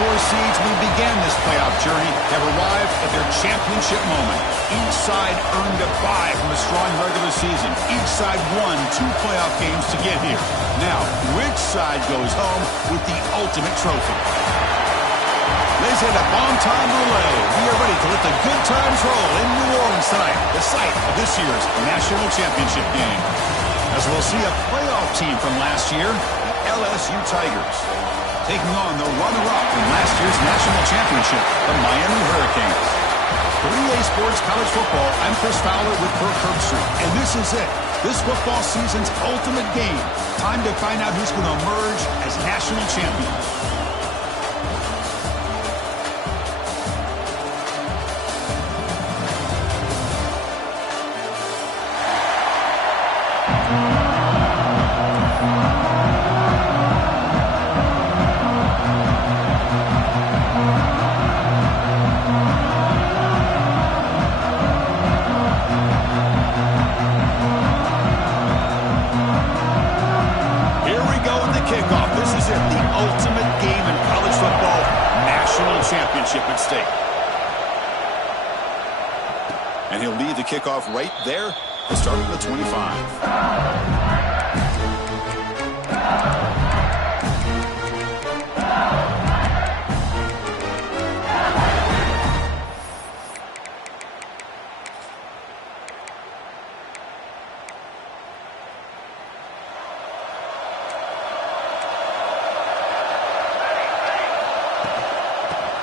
4 seeds who began this playoff journey have arrived at their championship moment. Each side earned a bye from a strong regular season. Each side won 2 playoff games to get here. Now, which side goes home with the ultimate trophy? Ladies and gentlemen, bomb time relay. We are ready to let the good times roll in New Orleans tonight, the site of this year's national championship game. As we'll see a playoff team from last year, the LSU Tigers, taking on the runner-up from last year's national championship, the Miami Hurricanes. For EA Sports College Football, I'm Chris Fowler with Kirk Herbstreit, and this is it. This football season's ultimate game. Time to find out who's going to emerge as national champions. Championship at stake. And he'll lead the kickoff right there to start with the 25.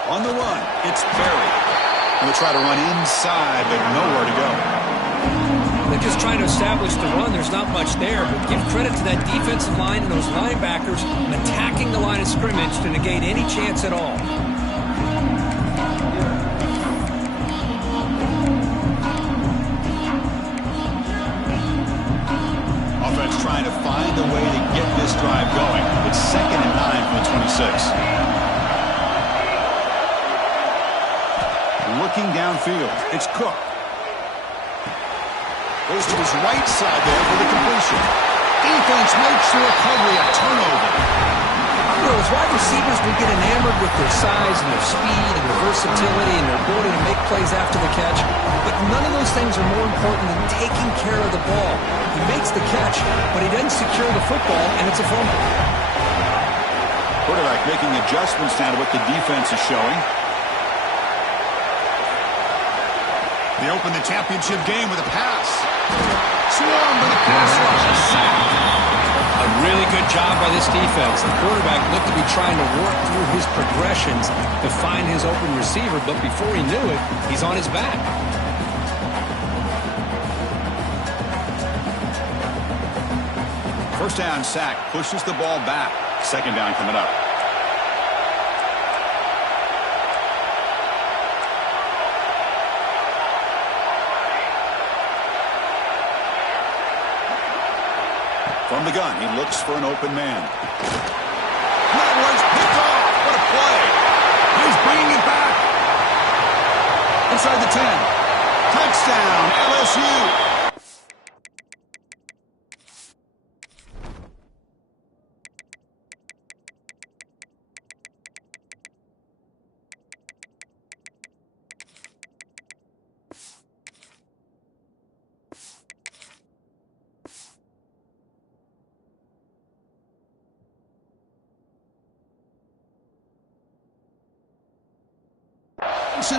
On the run, it's Berry. Going to try to run inside, but nowhere to go. They're just trying to establish the run. There's not much there, but give credit to that defensive line and those linebackers attacking the line of scrimmage to negate any chance at all. Offense trying to find a way to get this drive going. It's 2nd and 9 from the 26. Looking downfield, it's Cook. Goes to his right side there for the completion. Defense makes the recovery a turnover. You know, as wide receivers, we get enamored with their size and their speed and their versatility and their ability to make plays after the catch. But none of those things are more important than taking care of the ball. He makes the catch, but he doesn't secure the football, and it's a fumble. Quarterback making adjustments now to what the defense is showing. They open the championship game with a pass. Swarmed by the pass rush. Sack. A really good job by this defense. The quarterback looked to be trying to work through his progressions to find his open receiver, but before he knew it, he's on his back. First down sack pushes the ball back. 2nd down coming up. From the gun, he looks for an open man. That one's picked off. What a play. He's bringing it back. Inside the 10. Touchdown, LSU.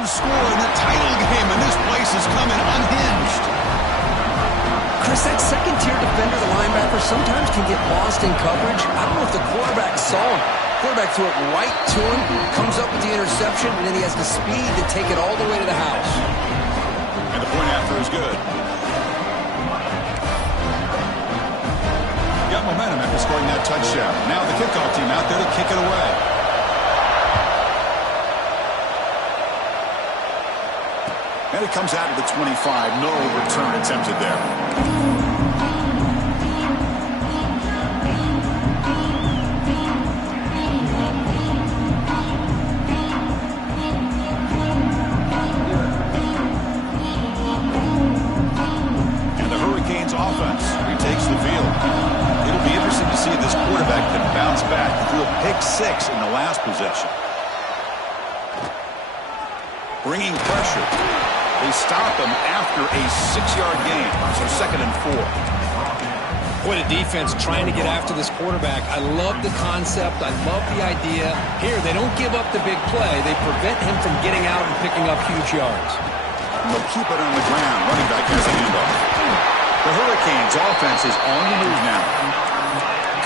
Score in the title game, and this place is coming unhinged. Chris, that second-tier defender, the linebacker, sometimes can get lost in coverage. I don't know if the quarterback saw him. Quarterback threw it right to him, comes up with the interception, and then he has the speed to take it all the way to the house. And the point after is good. Got momentum after scoring that touchdown. Now the kickoff team out there to kick it away. And it comes out of the 25. No return attempted there. And the Hurricanes offense retakes the field. It'll be interesting to see if this quarterback can bounce back. He threw a pick 6 in the last possession. bringing pressure. They stop him after a 6-yard gain, so 2nd and 4. Boy, the defense trying to get after this quarterback. I love the concept. I love the idea. Here, they don't give up the big play. They prevent him from getting out and picking up huge yards. And they'll keep it on the ground. Running back has a handoff. The Hurricanes' offense is on the move now.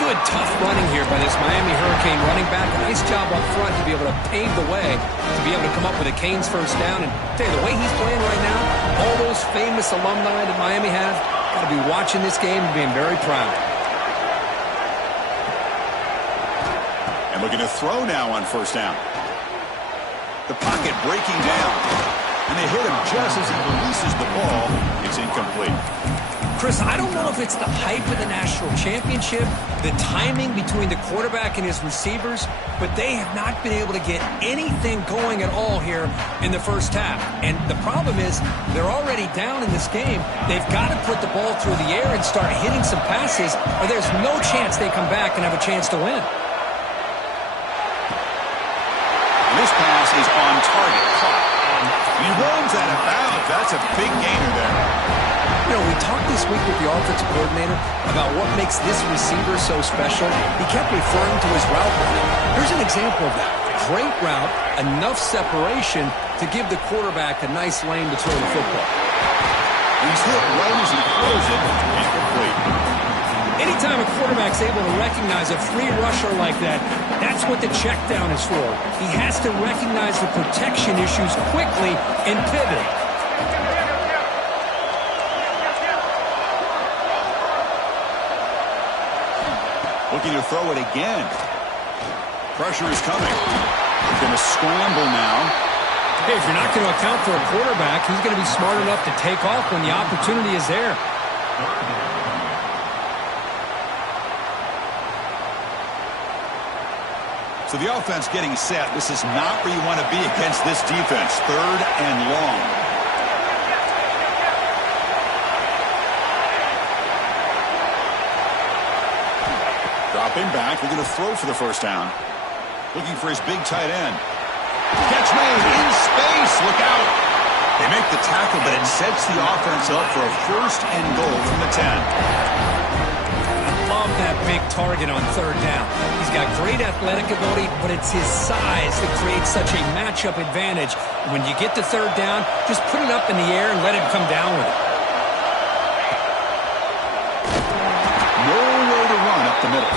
Good, tough running here by this Miami Hurricane running back. A nice job up front to be able to pave the way, to be able to come up with a Canes first down. And tell you, the way he's playing right now, all those famous alumni that Miami has, got to be watching this game and being very proud. And looking to throw now on first down. The pocket breaking down. And they hit him just as he releases the ball. It's incomplete. Chris, I don't know if it's the hype of the national championship, the timing between the quarterback and his receivers, but they have not been able to get anything going at all here in the first half. And the problem is they're already down in this game. They've got to put the ball through the air and start hitting some passes, or there's no chance they come back and have a chance to win. And this pass is on target. Caught. He runs out of bounds. That's a big gainer there. You know, we talked this week with the offensive coordinator about what makes this receiver so special. He kept referring to his route running. Here's an example of that. Great route, enough separation to give the quarterback a nice lane to throw the football. He's hit right as he throws it. Incomplete. Anytime a quarterback's able to recognize a free rusher like that, that's what the check down is for. He has to recognize the protection issues quickly and pivot. Looking to throw it again. Pressure is coming. He's going to scramble now. Hey, if you're not going to account for a quarterback, he's going to be smart enough to take off when the opportunity is there. So the offense getting set. This is not where you want to be against this defense. 3rd and long. Dropping back, they're going to throw for the first down. Looking for his big tight end. Catch made in space. Look out. They make the tackle, but it sets the offense up for a 1st and goal from the 10. I love that big target on 3rd down. He's got great athletic ability, but it's his size that creates such a matchup advantage. When you get to 3rd down, just put it up in the air and let him come down with it. Nowhere to run up the middle.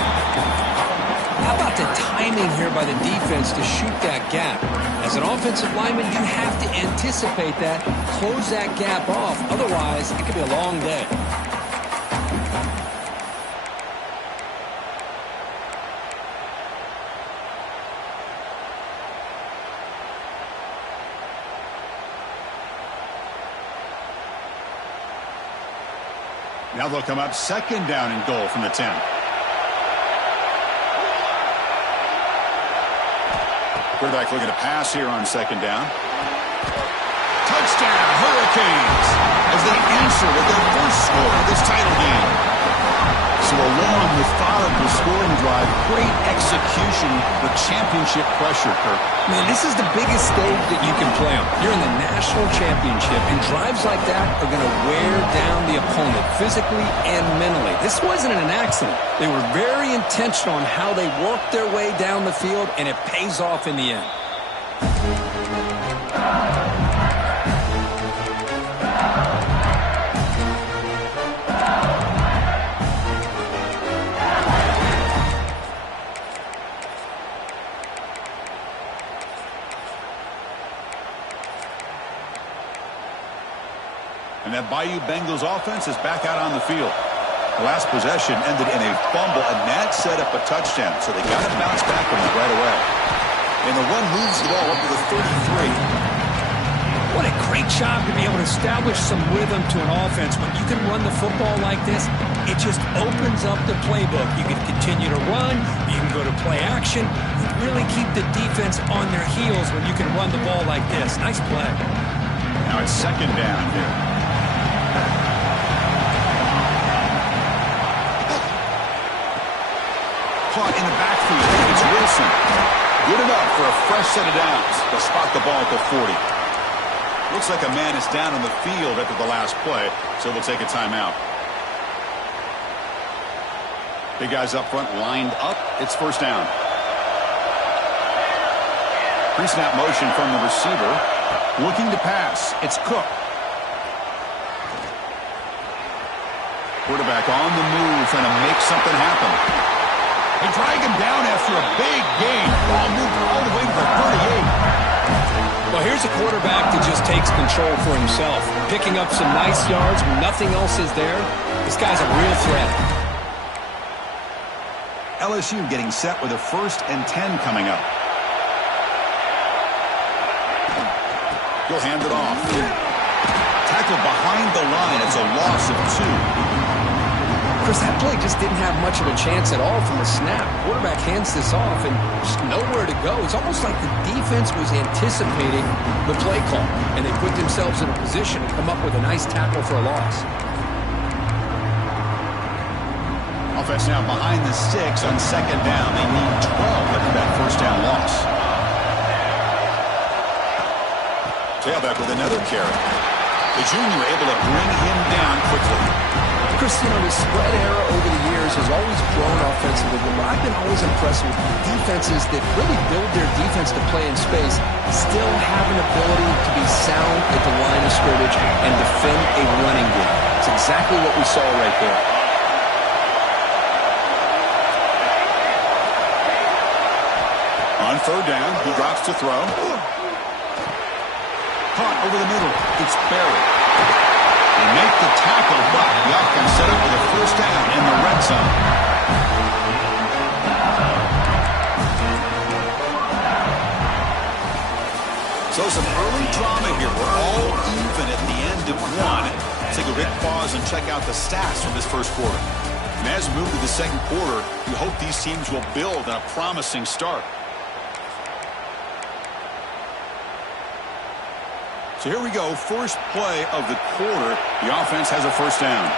How about the timing here by the defense to shoot that gap? As an offensive lineman, you have to anticipate that, close that gap off. Otherwise, it could be a long day. Now they'll come up 2nd down and goal from the 10. Quarterback looking to pass here on 2nd down. Touchdown, Hurricanes, as they answer with their first score of this title game. So a long, methodical scoring drive, great execution with championship pressure, Kirk. Man, this is the biggest stage that you can play on. You're in the national championship, and drives like that are going to wear down the opponent physically and mentally. This wasn't an accident. They were very intentional on how they worked their way down the field, and it pays off in the end. And that Bayou Bengals offense is back out on the field. The last possession ended in a fumble, and that set up a touchdown. So they got to bounce back from it right away. And the run moves the ball up to the 33. What a great job to be able to establish some rhythm to an offense. When you can run the football like this, it just opens up the playbook. You can continue to run. You can go to play action. You really keep the defense on their heels when you can run the ball like this. Nice play. Now it's 2nd down here. Caught in the backfield. It's Wilson. Good enough for a fresh set of downs. They'll spot the ball at the 40. Looks like a man is down on the field after the last play, so they'll take a timeout. Big guys up front lined up. It's first down. Pre-snap motion from the receiver. Looking to pass. It's Cook. Quarterback on the move, trying to make something happen. They drag him down after a big gain. Ball moved all the way to the 38. Well, here's a quarterback that just takes control for himself. Picking up some nice yards when nothing else is there. This guy's a real threat. LSU getting set with a 1st and 10 coming up. He'll hand it off. Tackle behind the line. It's a loss of 2. Chris, that play just didn't have much of a chance at all from the snap. Quarterback hands this off and just nowhere to go. It's almost like the defense was anticipating the play call, and they put themselves in a position to come up with a nice tackle for a loss. Offense now behind the 6 on 2nd down. They need 12 after that first down loss. Tailback with another carry. The junior able to bring him down quickly. Chris, you know, the spread era over the years has always grown offensively, but I've been always impressed with defenses that really build their defense to play in space, still have an ability to be sound at the line of scrimmage and defend a running game. It's exactly what we saw right there. On 3rd down, he drops to throw. Caught over the middle. It's Barry. They make the tackle, but the offense set up with a first down in the red zone. So some early drama here. We're all even at the end of 1. Let's take a quick pause and check out the stats from this first quarter. And as we move to the second quarter, we hope these teams will build on a promising start. So here we go, first play of the quarter. The offense has a first down.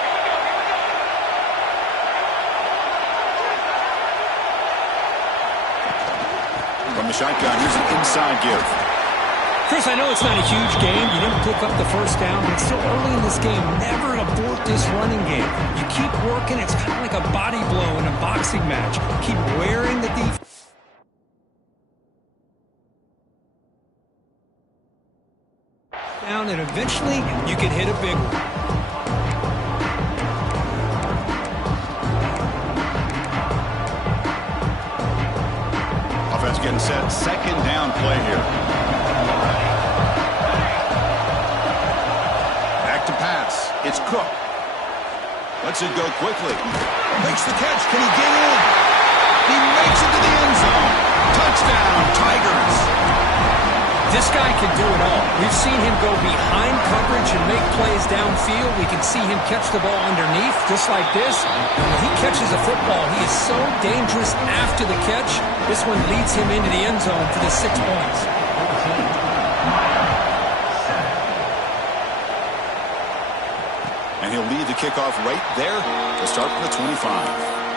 From the shotgun, here's an inside give. Chris, I know it's not a huge game. You didn't pick up the first down, but it's still early in this game. Never abort this running game. You keep working. It's kind of like a body blow in a boxing match. Keep wearing the defense. And eventually you can hit a big one. Offense getting set. 2nd down play here. Back to pass. It's Cook. Lets it go quickly. Makes the catch. Can he get in? He makes it to the end zone. Touchdown, Tigers. This guy can do it all. We've seen him go behind coverage and make plays downfield. We can see him catch the ball underneath, just like this. And when he catches a football, he is so dangerous after the catch. This one leads him into the end zone for the 6 points. And he'll lead the kickoff right there to start from the 25.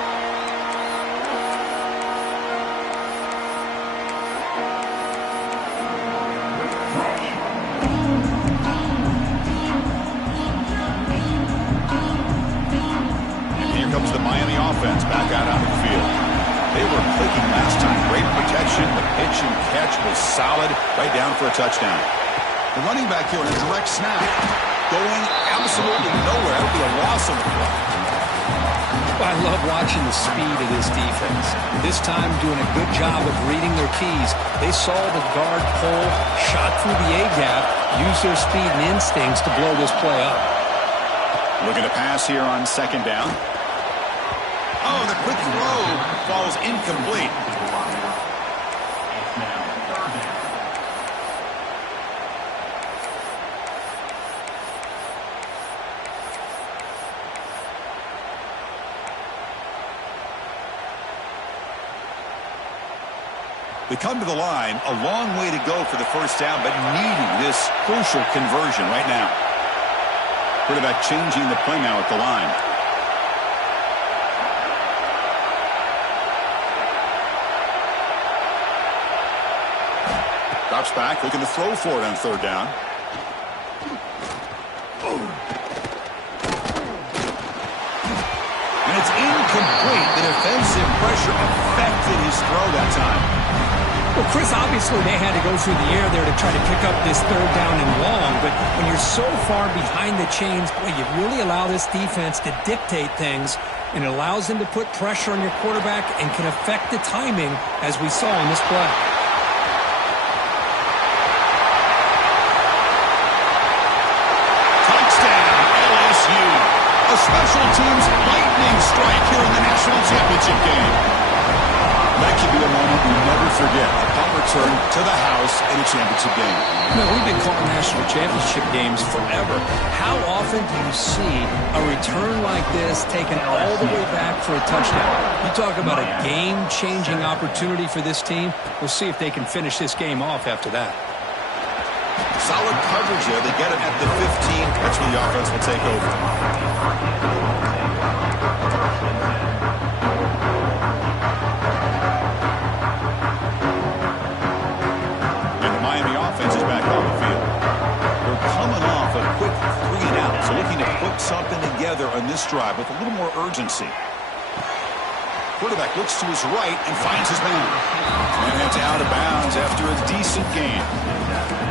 Comes the Miami offense back out on the field. They were clicking last time. Great protection. The pitch and catch was solid. Right down for a touchdown. The running back here on a direct snap. Going absolutely nowhere. That'll be a loss on the play. I love watching the speed of this defense. This time doing a good job of reading their keys. They saw the guard pull, shot through the A-gap, used their speed and instincts to blow this play up. Looking to pass here on 2nd down. Oh, the quick throw falls incomplete. They come to the line, a long way to go for the first down, but needing this crucial conversion right now. Quarterback changing the play now at the line. Drops back, looking to throw for it on 3rd down. throw that time. Well, Chris, obviously they had to go through the air there to try to pick up this third down and long, but when you're so far behind the chains, boy, you really allow this defense to dictate things, and it allows them to put pressure on your quarterback and can affect the timing, as we saw in this play. Touchdown, LSU. A special teams lightning strike here in the national championship game. That could be a moment we never forget. A punt return to the house in a championship game. No, we've been calling national championship games forever. How often do you see a return like this taken all the way back for a touchdown? You talk about a game-changing opportunity for this team. We'll see if they can finish this game off after that. Solid coverage here. They get it at the 15. That's where the offense will take over. Something together on this drive with a little more urgency. Quarterback looks to his right and finds his man. And that's out of bounds after a decent gain.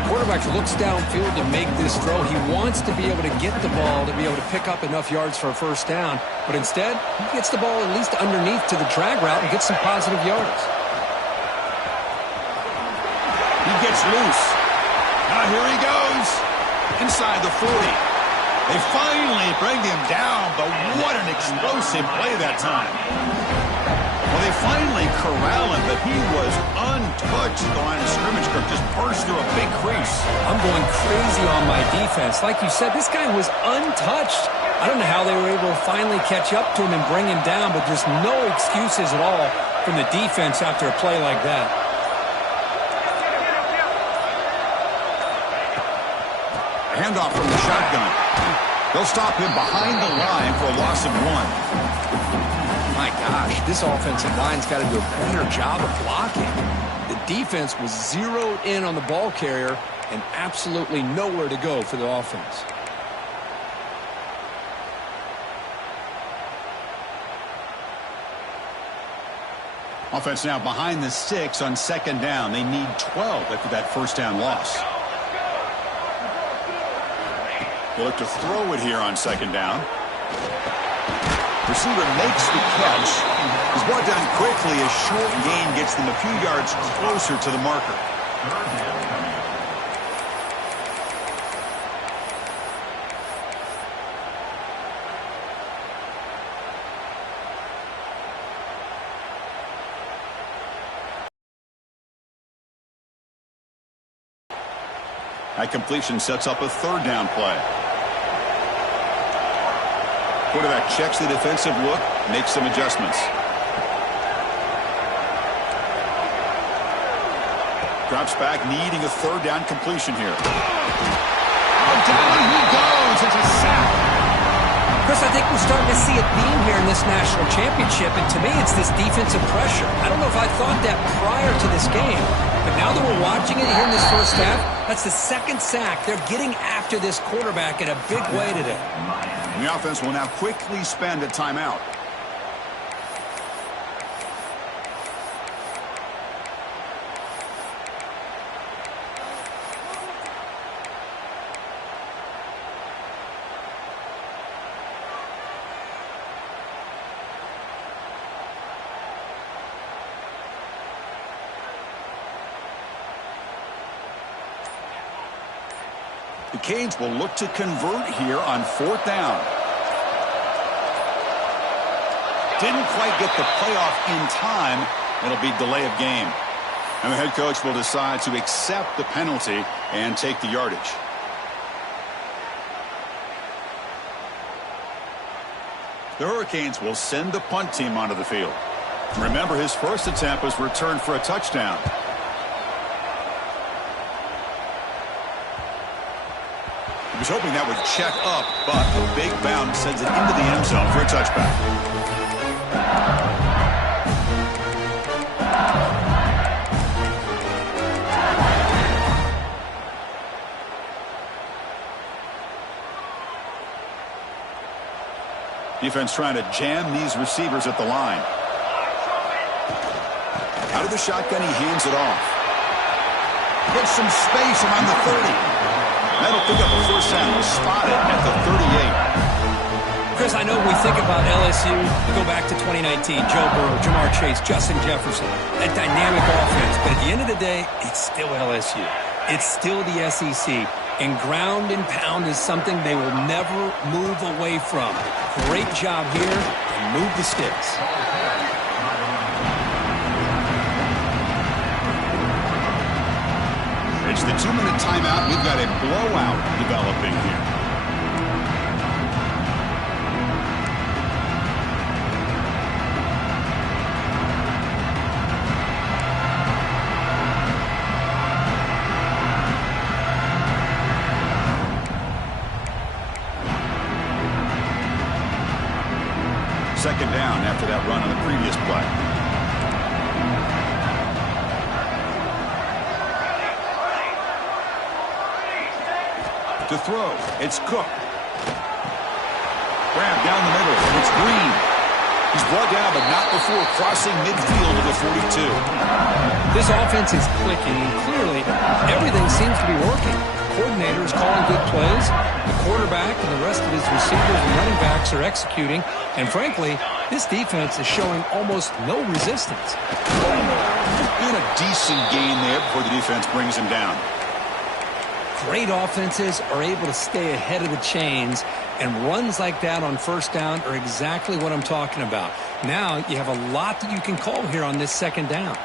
Quarterback looks downfield to make this throw. He wants to be able to get the ball to be able to pick up enough yards for a first down. But instead, he gets the ball at least underneath to the drag route and gets some positive yards. He gets loose. Now here he goes. Inside the 40. They finally bring him down, but what an explosive play that time. Well, they finally corral him, but he was untouched at the line of scrimmage. Just burst through a big crease. I'm going crazy on my defense. Like you said, this guy was untouched. I don't know how they were able to finally catch up to him and bring him down, but there's no excuses at all from the defense after a play like that. Handoff from the shotgun. They'll stop him behind the line for a loss of 1. My gosh, this offensive line's got to do a better job of blocking. The defense was zeroed in on the ball carrier and absolutely nowhere to go for the offense. Offense now behind the 6 on second down. They need 12 after that first down loss. They look to throw it here on second down. Receiver makes the catch. He's brought down quickly. A short gain gets them a few yards closer to the marker. That completion sets up a third down play. Quarterback checks the defensive look, makes some adjustments. Drops back, needing a third down completion here. Oh, down he goes. It's a sack. Chris, I think we're starting to see a theme here in this national championship, and to me it's this defensive pressure. I don't know if I thought that prior to this game, but now that we're watching it here in this first half, that's the second sack. They're getting after this quarterback in a big way today. And the offense will now quickly spend a timeout. The Canes will look to convert here on fourth down. Didn't quite get the playoff in time. It'll be delay of game. And the head coach will decide to accept the penalty and take the yardage. The Hurricanes will send the punt team onto the field. Remember, his first attempt was returned for a touchdown. He was hoping that would check up, but a big bounce sends it into the end zone for a touchback. Defense trying to jam these receivers at the line. Out of the shotgun, he hands it off. Gets some space around the 30. That'll pick up a first down. Spotted at the 38. Chris, I know when we think about LSU, we go back to 2019, Joe Burrow, Jamar Chase, Justin Jefferson, that dynamic offense. But at the end of the day, it's still LSU. It's still the SEC. And ground and pound is something they will never move away from. Great job here, and move the sticks. It's the 2-minute timeout. We've got a blowout developing here. Second down after that run on the previous play. To throw, it's Cook. Grab down the middle, and it's Green. He's brought down, but not before crossing midfield to the 42. This offense is clicking, and clearly everything seems to be working. The coordinator is calling good plays. The quarterback and the rest of his receivers and running backs are executing. And frankly, this defense is showing almost no resistance. And a decent gain there before the defense brings him down. Great offenses are able to stay ahead of the chains, and runs like that on first down are exactly what I'm talking about. Now you have a lot that you can call here on this second down.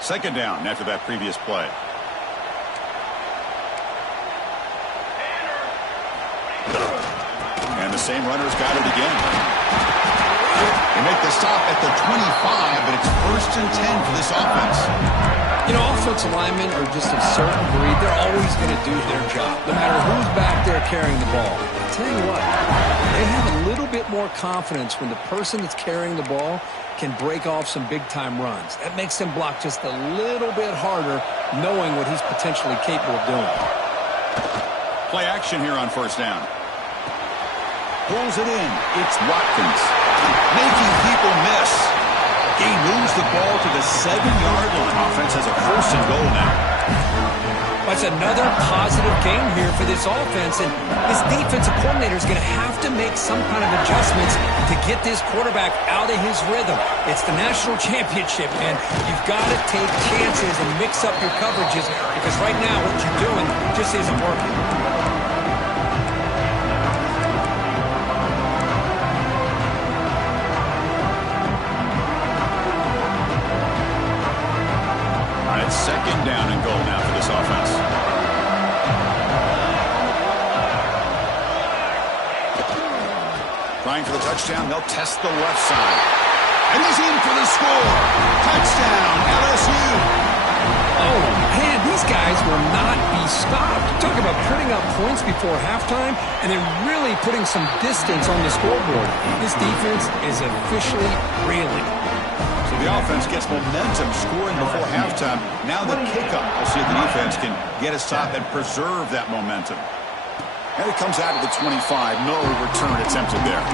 Second down after that previous play. And the same runner's got it again. They make the stop at the 25, but it's 1st and 10 for this offense. You know, offensive linemen are just a certain breed. They're always going to do their job, no matter who's back there carrying the ball. I'll tell you what, they have a little bit more confidence when the person that's carrying the ball can break off some big-time runs. That makes them block just a little bit harder, knowing what he's potentially capable of doing. Play action here on first down. Pulls it in. It's Watkins. Making people miss. He moves the ball to the 7-yard line. Offense has a 1st and goal now. That's another positive game here for this offense, and this defensive coordinator is going to have to make some kind of adjustments to get this quarterback out of his rhythm. It's the national championship, and you've got to take chances and mix up your coverages, because right now what you're doing just isn't working. Second down and goal now for this offense. Trying for the touchdown. They'll test the left side. And he's in for the score. Touchdown, LSU. Oh, man, these guys will not be stopped. Talk about putting up points before halftime and then really putting some distance on the scoreboard. This defense is officially reeling. The offense gets momentum scoring before halftime. Now the kickoff. We'll see if the defense can get a stop and preserve that momentum. And it comes out of the 25. No return attempted there.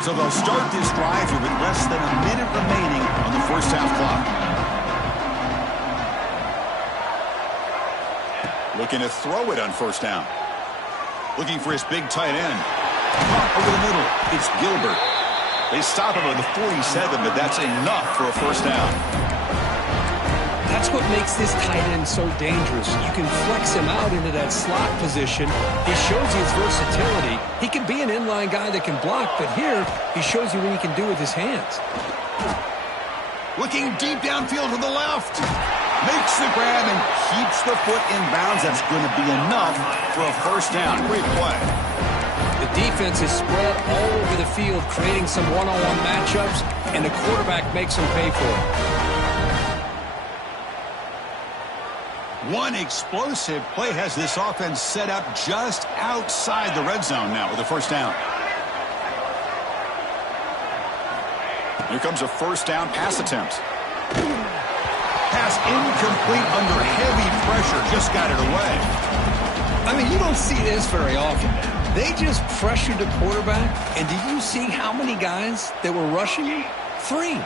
So they'll start this drive here with less than a minute remaining on the first half clock. Looking to throw it on first down. Looking for his big tight end. Caught over the middle. It's Gilbert. They stop him at the 47, but that's enough for a first down. That's what makes this tight end so dangerous. You can flex him out into that slot position. He shows you his versatility. He can be an inline guy that can block, but here he shows you what he can do with his hands. Looking deep downfield to the left. Makes the grab and keeps the foot in bounds. That's going to be enough for a first down. Great play. The defense is spread all over the field, creating some one-on-one matchups, and the quarterback makes them pay for it. One explosive play has this offense set up just outside the red zone now with a first down. Here comes a first down pass attempt. Pass incomplete under heavy pressure. Just got it away. I mean, you don't see this very often. They just pressured the quarterback, and did you see how many guys that were rushing him? 3.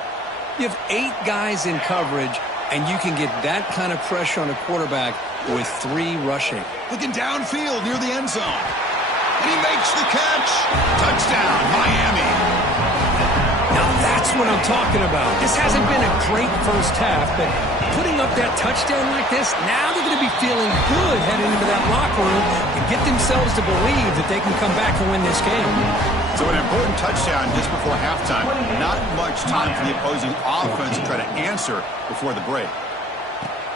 You have 8 guys in coverage, and you can get that kind of pressure on a quarterback with 3 rushing. Looking downfield near the end zone. And he makes the catch. Touchdown, Miami. Now that's what I'm talking about. This hasn't been a great first half, but putting up that touchdown like this, now they're going to be feeling good heading into that locker room and get themselves to believe that they can come back and win this game. So an important touchdown just before halftime. Not much time for the opposing offense to try to answer before the break.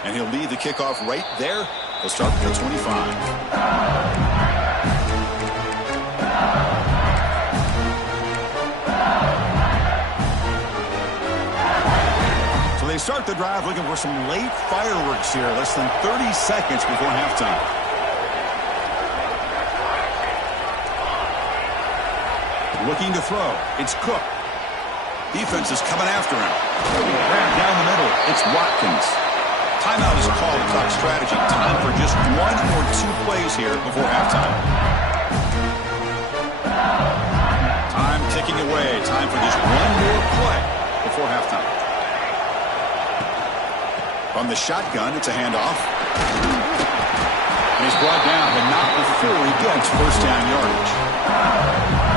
And he'll lead the kickoff right there. He'll start from the 25. They start the drive looking for some late fireworks here, less than 30 seconds before halftime. Looking to throw. It's Cook. Defense is coming after him. Grab down the middle. It's Watkins. Timeout is called to talk strategy. Time for just 1 or 2 plays here before halftime. Time ticking away. Time for just 1 more play before halftime. From the shotgun, it's a handoff. And he's brought down, but not before he gets first down yardage.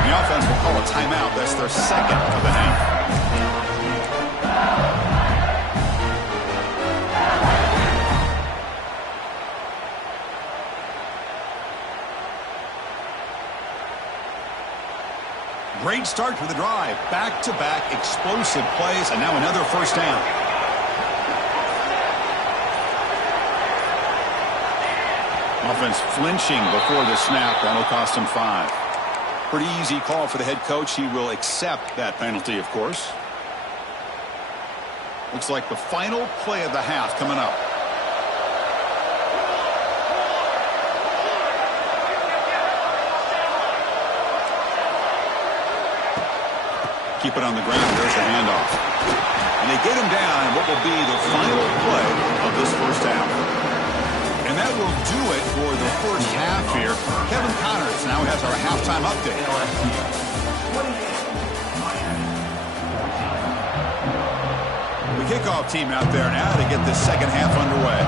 The offense will call a timeout. That's their second of the half. Great start to the drive. Back-to-back explosive plays, and now another first down. Offense flinching before the snap. That'll cost him 5. Pretty easy call for the head coach. He will accept that penalty, of course. Looks like the final play of the half coming up. Keep it on the ground. There's the handoff. And they get him down in what will be the final play of this first half. And that will do it for the first half here. Kevin Connors now has our halftime update. The kickoff team out there now to get the second half underway.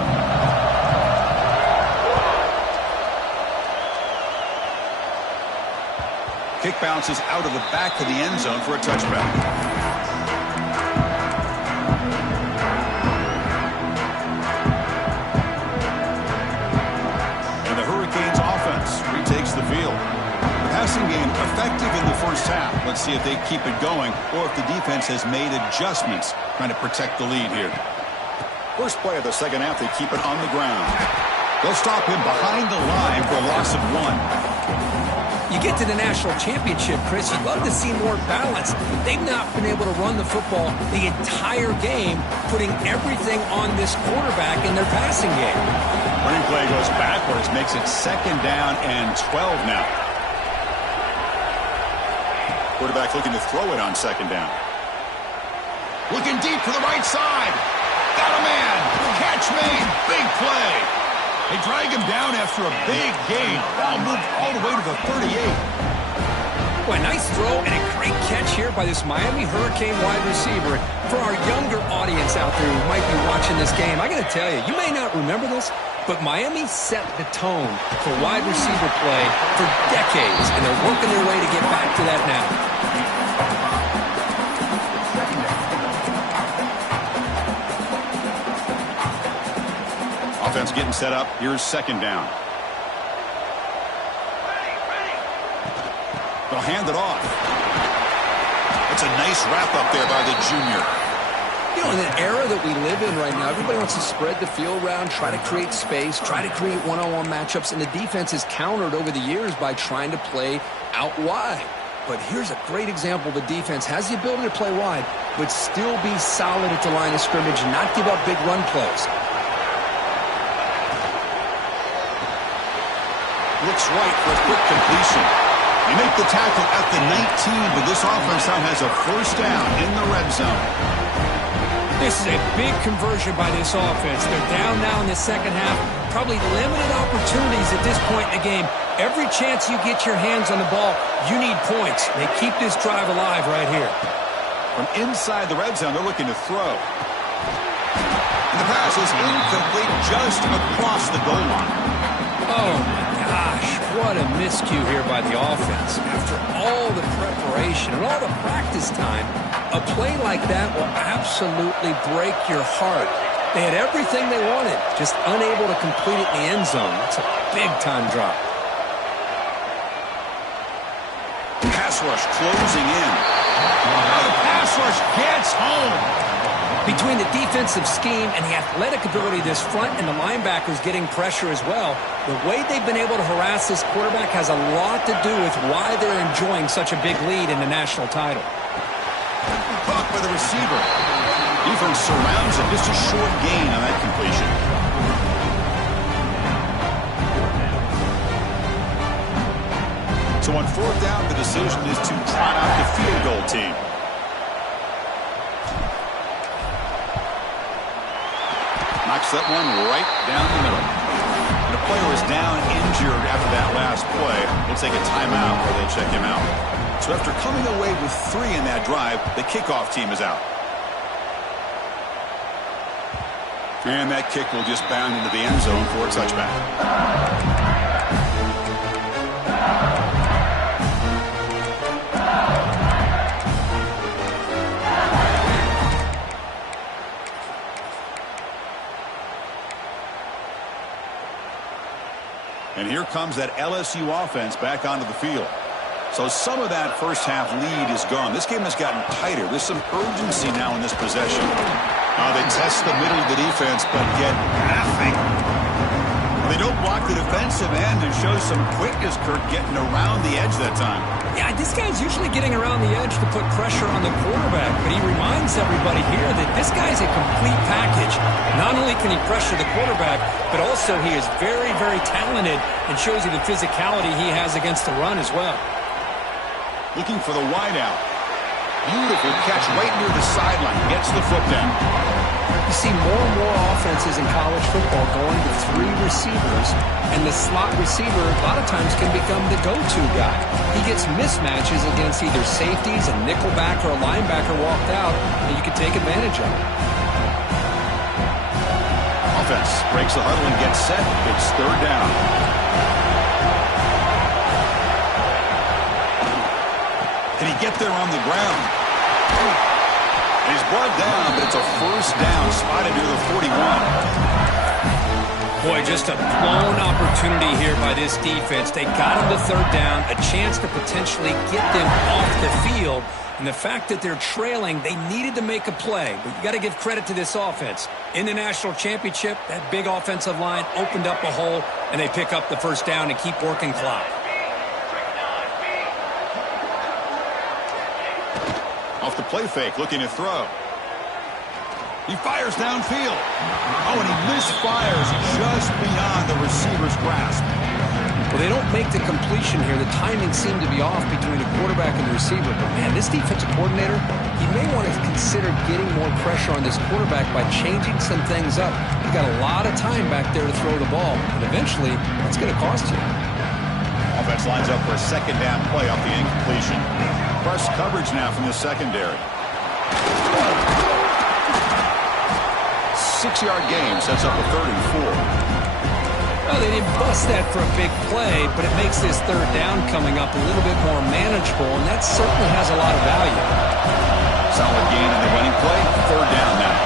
Kick bounces out of the back of the end zone for a touchback. Retakes the field. The passing game effective in the first half. Let's see if they keep it going or if the defense has made adjustments trying to protect the lead here. First play of the second half, they keep it on the ground. They'll stop him behind the line for a loss of 1. You get to the national championship, Chris, you'd love to see more balance. They've not been able to run the football the entire game, putting everything on this quarterback in their passing game. Running play goes backwards, makes it second down and 12 now. Quarterback looking to throw it on second down. Looking deep to the right side. Got a man. Catch made. Big play. They drag him down after a big gain. Ball moved all the way to the 38. Boy, nice throw and a great catch here by this Miami Hurricane wide receiver. For our younger audience out there who might be watching this game, I got to tell you, you may not remember this, but Miami set the tone for wide receiver play for decades, and they're working their way to get back to that now. Offense getting set up. Here's second down. They'll hand it off. It's a nice wrap up there by the junior. You know, in an era that we live in right now, everybody wants to spread the field around, try to create space, try to create one-on-one matchups, and the defense has countered over the years by trying to play out wide. But here's a great example. The defense has the ability to play wide, but still be solid at the line of scrimmage and not give up big run plays. Looks right for a quick completion. They make the tackle at the 19, but this offense now has a first down in the red zone. This is a big conversion by this offense. They're down now in the second half. Probably limited opportunities at this point in the game. Every chance you get your hands on the ball, you need points. They keep this drive alive right here. From inside the red zone, they're looking to throw. And the pass is incomplete just across the goal line. Oh, my gosh. What a miscue here by the offense. After all the preparation and all the practice time, a play like that will absolutely break your heart. They had everything they wanted, just unable to complete it in the end zone. It's a big-time drop. Pass rush closing in. The pass rush gets home. Between the defensive scheme and the athletic ability of this front and the linebackers getting pressure as well, the way they've been able to harass this quarterback has a lot to do with why they're enjoying such a big lead in the national title. Caught by the receiver. Defense surrounds him. Just a short gain on that completion. So on fourth down, the decision is to trot out the field goal team. Knocks that one right down the middle. And the player is down injured after that last play. We'll take a timeout while they check him out. So after coming away with 3 in that drive, the kickoff team is out. And that kick will just bound into the end zone for a touchback. And here comes that LSU offense back onto the field. So some of that first half lead is gone. This game has gotten tighter. There's some urgency now in this possession. They test the middle of the defense, but get nothing. They don't block the defensive end and show some quickness, Kirk, getting around the edge that time. Yeah, this guy's usually getting around the edge to put pressure on the quarterback, but he reminds everybody here that this guy's a complete package. Not only can he pressure the quarterback, but also he is very, very talented and shows you the physicality he has against the run as well. Looking for the wideout. Beautiful catch right near the sideline. Gets the foot down. You see more and more offenses in college football going to 3 receivers, and the slot receiver a lot of times can become the go-to guy. He gets mismatches against either safeties, a nickelback, or a linebacker walked out, and you can take advantage of it. Offense breaks the huddle and gets set. It's third down. Can he get there on the ground? He's brought down, but it's a first down, spotted near the 41. Boy, just a blown opportunity here by this defense. They got him to third down, a chance to potentially get them off the field. And the fact that they're trailing, they needed to make a play. But you got to give credit to this offense. In the national championship, that big offensive line opened up a hole, and they pick up the first down and keep working clock. Off the play fake, looking to throw. He fires downfield. Oh, and he misfires just beyond the receiver's grasp. Well, they don't make the completion here. The timing seemed to be off between the quarterback and the receiver. But, man, this defensive coordinator, he may want to consider getting more pressure on this quarterback by changing some things up. You've got a lot of time back there to throw the ball, and eventually that's going to cost you. Offense lines up for a second down play off the incompletion. Press coverage now from the secondary. 6-yard gain sets up a 3rd and 4. Well, they didn't bust that for a big play, but it makes this third down coming up a little bit more manageable, and that certainly has a lot of value. Solid gain in the running play. 3rd down now.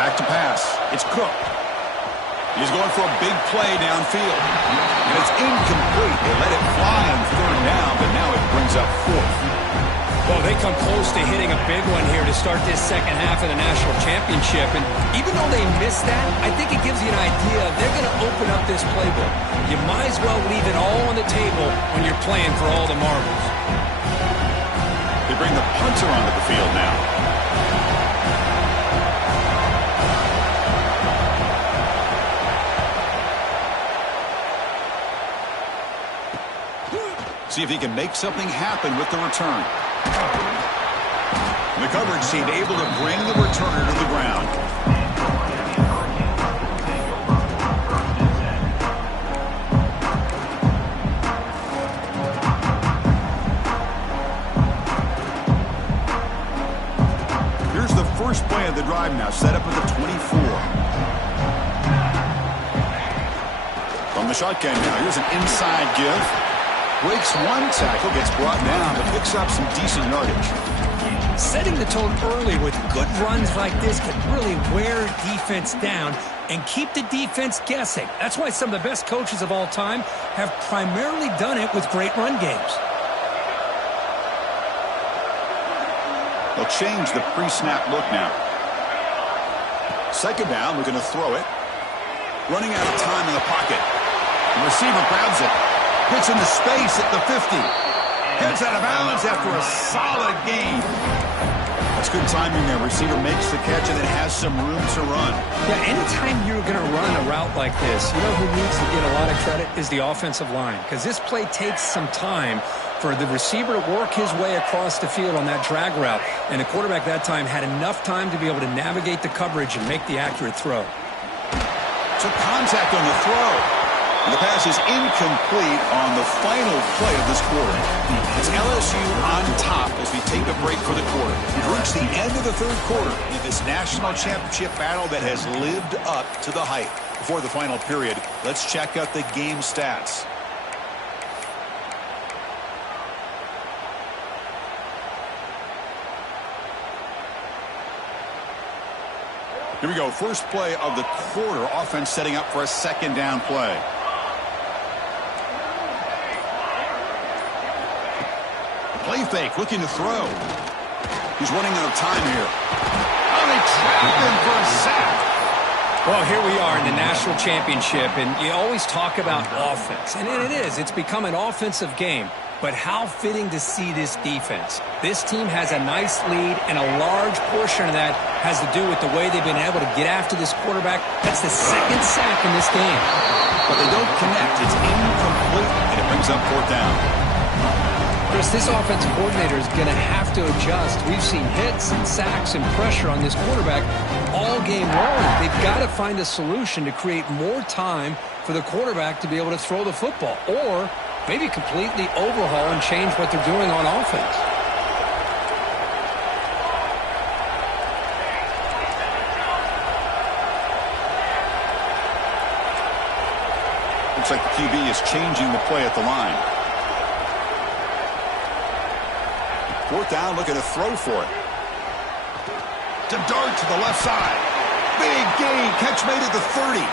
Back to pass. It's Cook. He's going for a big play downfield. And it's incomplete. They let it fly on 3rd down, but now it brings up 4th. Well, they come close to hitting a big one here to start this second half of the national championship. And even though they missed that, I think it gives you an idea they're going to open up this playbook. You might as well leave it all on the table when you're playing for all the marbles. They bring the punter onto the field now. See if he can make something happen with the return. The coverage team able to bring the returner to the ground. Here's the first play of the drive now, set up at the 24. From the shotgun now, here's an inside give. Breaks one tackle, gets brought down, but picks up some decent yardage. Setting the tone early with good runs like this can really wear defense down and keep the defense guessing. That's why some of the best coaches of all time have primarily done it with great run games. They'll change the pre-snap look now. Second down, we're going to throw it. Running out of time in the pocket. The receiver grabs it. Gets into space at the 50. Heads out of bounds after a solid gain. That's good timing there. Receiver makes the catch and it has some room to run. Yeah, anytime you're going to run a route like this, you know who needs to get a lot of credit is the offensive line. Because this play takes some time for the receiver to work his way across the field on that drag route. And the quarterback that time had enough time to be able to navigate the coverage and make the accurate throw. Took contact on the throw. The pass is incomplete on the final play of this quarter. It's LSU on top as we take a break for the quarter. We've reached the end of the third quarter in this national championship battle that has lived up to the hype. Before the final period, let's check out the game stats. Here we go. First play of the quarter. Offense setting up for a second down play. Play fake, looking to throw. He's running out of time here. Oh, they trapped him for a sack. Well, here we are in the national championship, and you always talk about offense. And it is. It's become an offensive game. But how fitting to see this defense. This team has a nice lead, and a large portion of that has to do with the way they've been able to get after this quarterback. That's the second sack in this game. But they don't connect. It's incomplete, and it brings up fourth down. Chris, this offensive coordinator is going to have to adjust. We've seen hits and sacks and pressure on this quarterback all game long. They've got to find a solution to create more time for the quarterback to be able to throw the football, or maybe completely overhaul and change what they're doing on offense. Looks like the QB is changing the play at the line. Fourth down, looking to throw for it. To dart to the left side. Big gain. Catch made at the 30.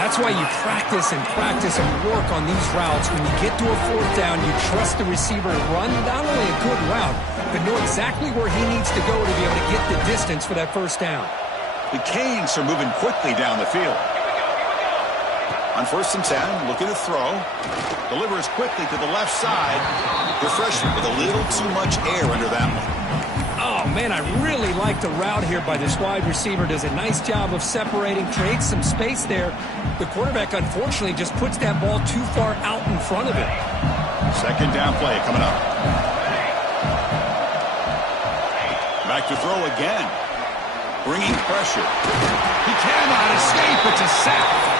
That's why you practice and work on these routes. When you get to a fourth down, you trust the receiver to run not only a good route, but know exactly where he needs to go to be able to get the distance for that first down. The Canes are moving quickly down the field. On 1st and 10, looking to throw. Delivers quickly to the left side. The freshman with a little too much air under that one. Oh, man, I really like the route here by this wide receiver. Does a nice job of separating, creates some space there. The quarterback, unfortunately, just puts that ball too far out in front of him. Second down play coming up. Back to throw again. Bringing pressure. He cannot escape. It's a sack.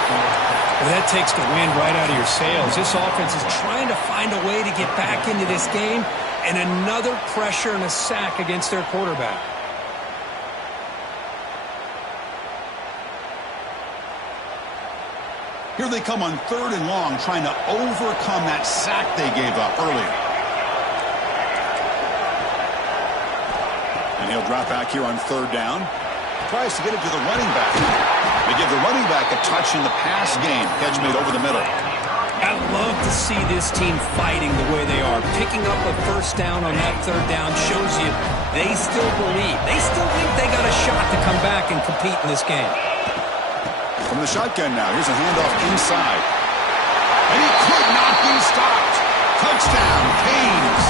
Well, that takes the wind right out of your sails. This offense is trying to find a way to get back into this game, and another pressure and a sack against their quarterback. Here they come on 3rd and long, trying to overcome that sack they gave up earlier. And he'll drop back here on 3rd down. Tries to get it to the running back. They give the running back a touch in the pass game. Catch made over the middle. I love to see this team fighting the way they are. Picking up a first down on that 3rd down shows you they still believe. They still think they got a shot to come back and compete in this game. From the shotgun now, here's a handoff inside. And he could not be stopped. Touchdown, Canes.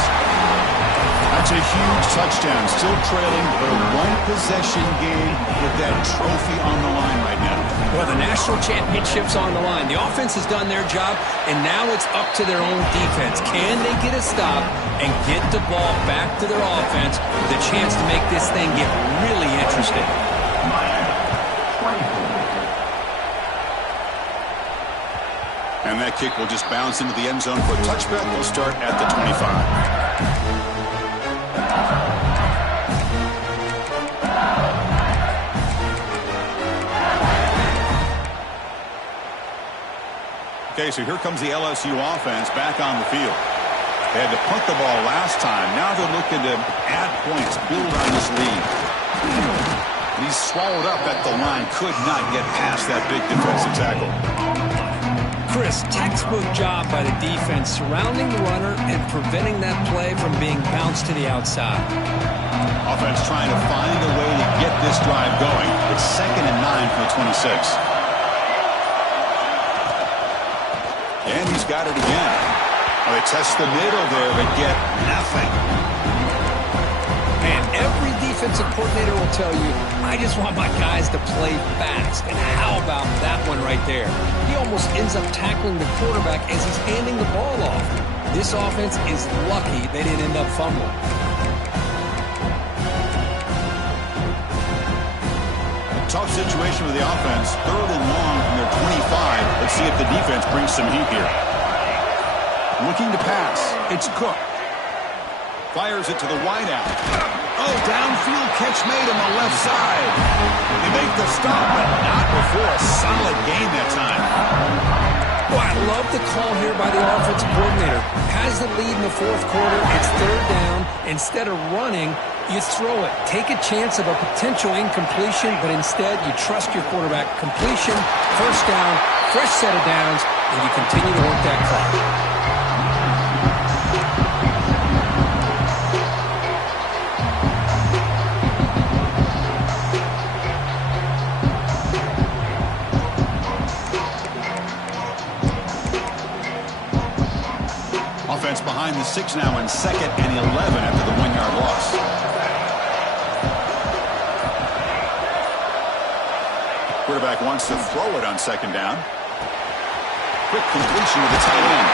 A That's a huge touchdown. Still trailing, but a one-possession game with that trophy on the line right now. Well, the national championship's on the line. The offense has done their job, and now it's up to their own defense. Can they get a stop and get the ball back to their offense with a chance to make this thing get really interesting? And that kick will just bounce into the end zone for a touchback. We'll start at the 25. Okay, so here comes the LSU offense back on the field. They had to punt the ball last time. Now they're looking to add points, build on this lead. He's swallowed up at the line. Could not get past that big defensive tackle. Chris, textbook job by the defense surrounding the runner and preventing that play from being bounced to the outside. Offense trying to find a way to get this drive going. It's 2nd and 9 for the 26. And he's got it again. Well, they test the middle there, but get nothing. And every defensive coordinator will tell you, I just want my guys to play fast. And how about that one right there? He almost ends up tackling the quarterback as he's handing the ball off. This offense is lucky they didn't end up fumbling. Tough situation with the offense. 3rd and long from their 25. Let's see if the defense brings some heat here. Looking to pass. It's Cook. Fires it to the wideout. Oh, downfield catch made on the left side. They make the stop, but not before a solid gain that time. Well, I love the call here by the offensive coordinator. Has the lead in the 4th quarter. It's 3rd down. Instead of running, you throw it. Take a chance of a potential incompletion, but instead you trust your quarterback. Completion, 1st down, fresh set of downs, and you continue to work that clock. Offense behind the 6 now in 2nd and 11 after the 1-yard loss. Quarterback wants to throw it on 2nd down. Quick completion to the tight end.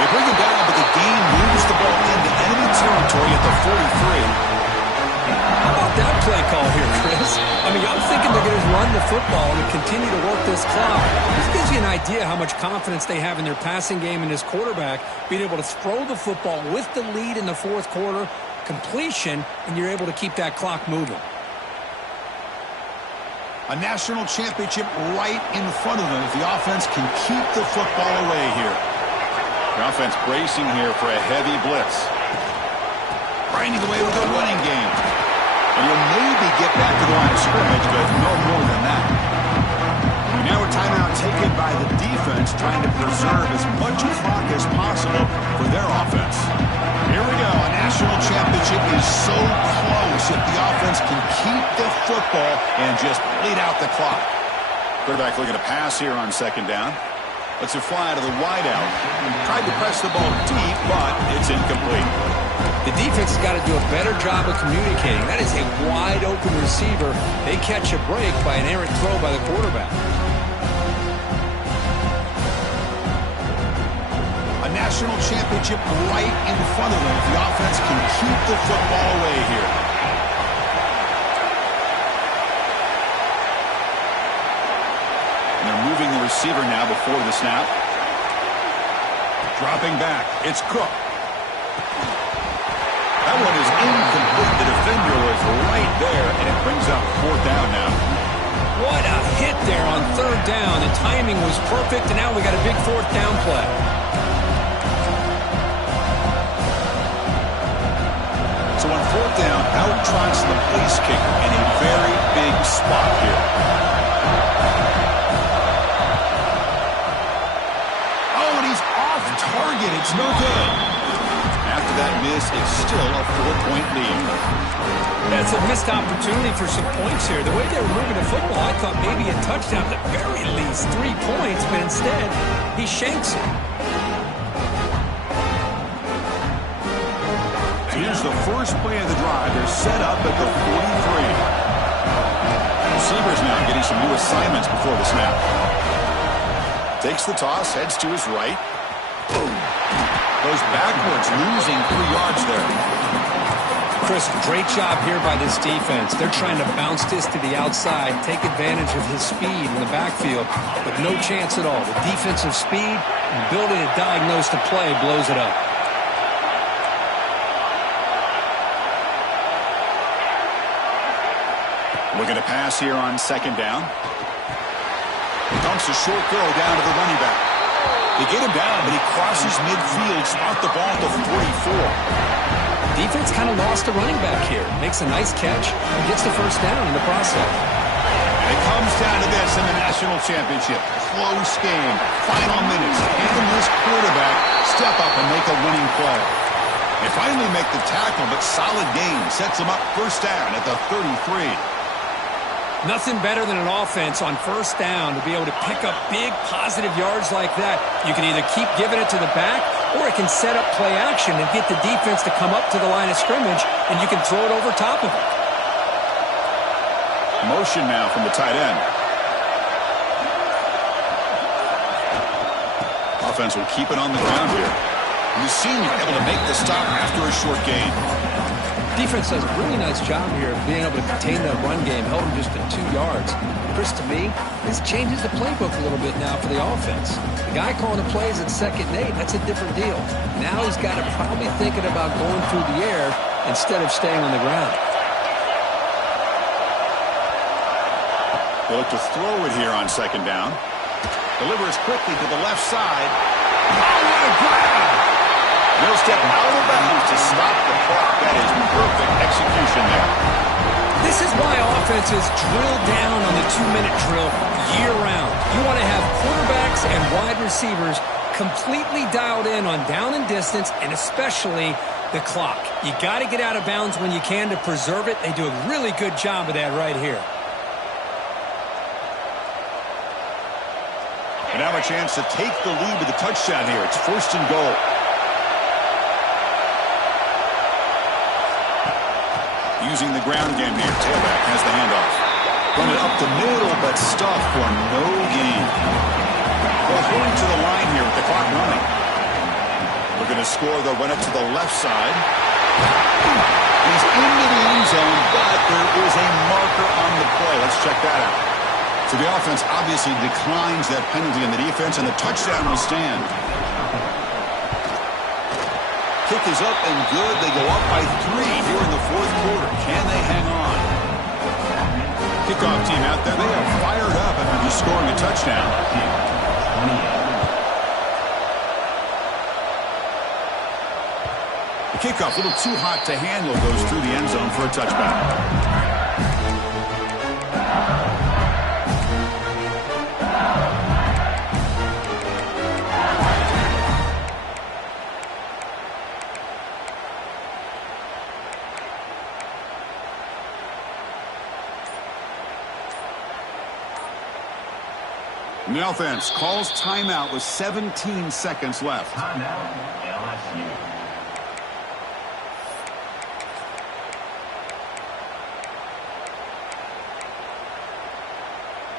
They bring it down, but the game moves the ball into enemy territory at the 43. How about that play call here, Chris? I mean, I'm thinking they're going to run the football and continue to work this clock. This gives you an idea how much confidence they have in their passing game and his quarterback, being able to throw the football with the lead in the 4th quarter, completion, and you're able to keep that clock moving. A national championship right in front of them if the offense can keep the football away here. The offense bracing here for a heavy blitz. Grinding away with a running game. And you'll maybe get back to the line of scrimmage, but no more than that. And now a timeout taken by the defense, trying to preserve as much clock as possible for their offense. Here we go. A national championship is so close if the offense can keep the football and just bleed out the clock. Quarterback looking to pass here on 2nd down. Lets it fly to the wideout. Tried to press the ball deep, but it's incomplete. The defense has got to do a better job of communicating. That is a wide-open receiver. They catch a break by an errant throw by the quarterback. A national championship right in front of them if the offense can keep the football away here. And they're moving the receiver now before the snap. Dropping back. It's Cook. That one is incomplete. The defender was right there, and it brings up 4th down now. What a hit there on 3rd down. The timing was perfect, and now we got a big 4th down play. So on 4th down, out trots the place kicker in a very big spot here. Oh, and he's off target. It's no good. After that miss, it's still a 4-point lead. That's a missed opportunity for some points here. The way they were moving the football, I thought maybe a touchdown, at the very least 3 points, but instead, he shanks it. So Here's the first play of the drive. They're set up at the 43. Receivers now getting some new assignments before the snap. Takes the toss, heads to his right. Boom. Goes backwards, losing 3 yards there. Chris, great job here by this defense. They're trying to bounce this to the outside, take advantage of his speed in the backfield, but no chance at all. The defensive speed and ability to diagnose the play blows it up. Looking to pass here on second down. Dumps a short throw down to the running back. They get him down, but he crosses midfield, spot the ball at the 44. Defense kind of lost the running back here. Makes a nice catch and gets the first down in the process. And it comes down to this in the national championship. Close game. Final minutes. Can this quarterback step up and make a winning play? They finally make the tackle, but solid gain sets them up first down at the 33. Nothing better than an offense on first down to be able to pick up big positive yards like that. You can either keep giving it to the back, or it can set up play action and get the defense to come up to the line of scrimmage, and you can throw it over top of it. Motion now from the tight end. Offense will keep it on the ground here. And the senior able to make the stop after a short gain. Defense does a really nice job here of being able to contain that run game, held him just at 2 yards. Chris, to me, this changes the playbook a little bit now for the offense. The guy calling the plays at 2nd and 8, that's a different deal. Now he's got to probably thinking about going through the air instead of staying on the ground. They look to throw it here on second down. Delivers quickly to the left side. Oh, what a grab! No step out of bounds to stop the clock. That is perfect execution there. This is why offenses drill down on the 2-minute drill year-round. You want to have quarterbacks and wide receivers completely dialed in on down and distance, and especially the clock. You got to get out of bounds when you can to preserve it. They do a really good job of that right here. And now a chance to take the lead with a touchdown here. It's 1st and goal. Using the ground game here. Tailback has the handoff. Run it up the middle, but stuffed for no gain. Well, going to the line here with the clock running. We're going to score. They'll run it to the left side. He's into the end zone, but there is a marker on the play. Let's check that out. So the offense obviously declines that penalty on the defense, and the touchdown will stand. Kick is up and good. They go up by 3 here in the 4th quarter. Can they hang on? Kickoff team out there. They are fired up after just scoring a touchdown. The kickoff, a little too hot to handle, goes through the end zone for a touchback. And the offense calls timeout with 17 seconds left. Timeout, LSU.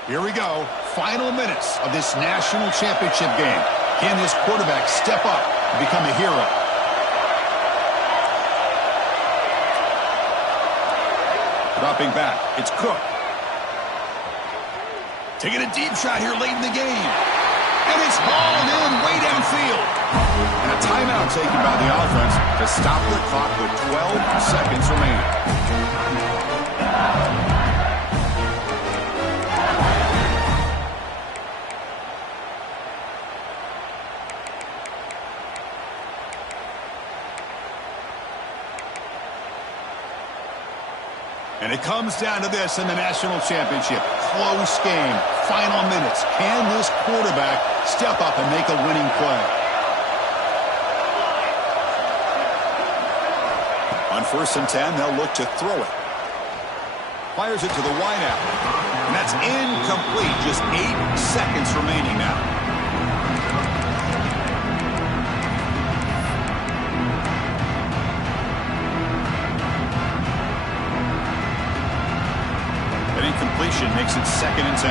Here we go. Final minutes of this national championship game. Can this quarterback step up and become a hero? Dropping back. It's Cook. Taking a deep shot here late in the game. And it's hauled in way downfield. And a timeout taken by the offense to stop the clock with 12 seconds remaining. And it comes down to this in the national championship. Close game. Final minutes. Can this quarterback step up and make a winning play? On 1st and 10, they'll look to throw it. Fires it to the wideout. And that's incomplete. Just 8 seconds remaining now. incompletion makes it 2nd and 10.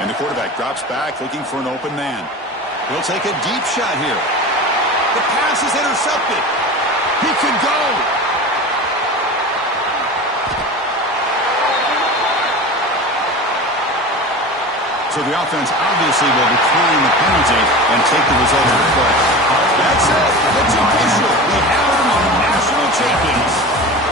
And the quarterback drops back looking for an open man. He'll take a deep shot here. The pass is intercepted. He can go. So the offense obviously will decline the penalty and take the result of the play. That's it. It's official. We have our national champions.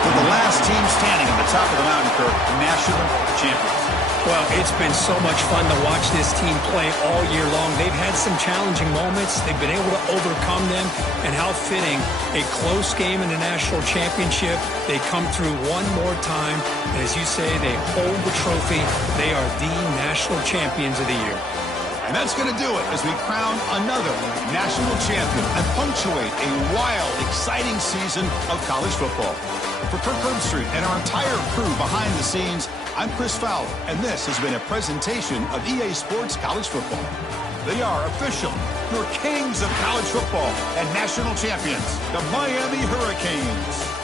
For the last team standing at the top of the mountain, Kirk, national champions. Well, it's been so much fun to watch this team play all year long. They've had some challenging moments. They've been able to overcome them. And how fitting, a close game in the national championship. They come through one more time. And as you say, they hold the trophy. They are the national champions of the year. And that's going to do it as we crown another national champion and punctuate a wild, exciting season of college football. For Kirk Herbstreit and our entire crew behind the scenes, I'm Chris Fowler, and this has been a presentation of EA Sports College Football. They are official, your kings of college football and national champions, the Miami Hurricanes.